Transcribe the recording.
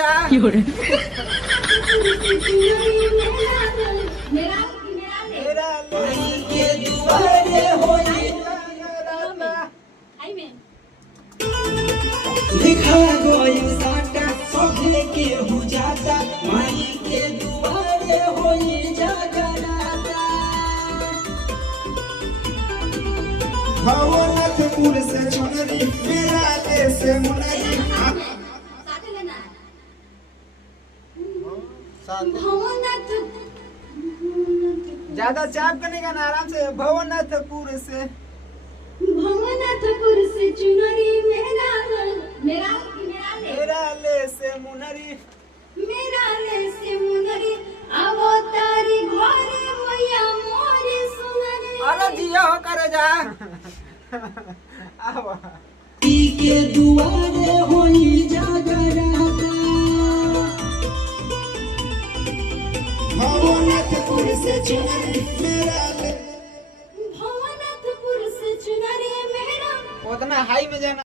जा। लिखा गई साटा सभे के हो जाता माई के दुआरे होई जगराता। भवनाथपुर से चुनरी मेरा से मुनरी ज्यादा चाप करने का ना, आराम से। भवनाथपुर से चुनरी मेरा ले से मुनरी आवो तारी घरे मैया मोरे सुनरी। अरे जिया हो करे जा। आवा के दुआरे होई जगराता। भवनाथपुर से चुनरी मेरा भवनाथपुर से चुनरी मेरा। उतना हाई में जाना।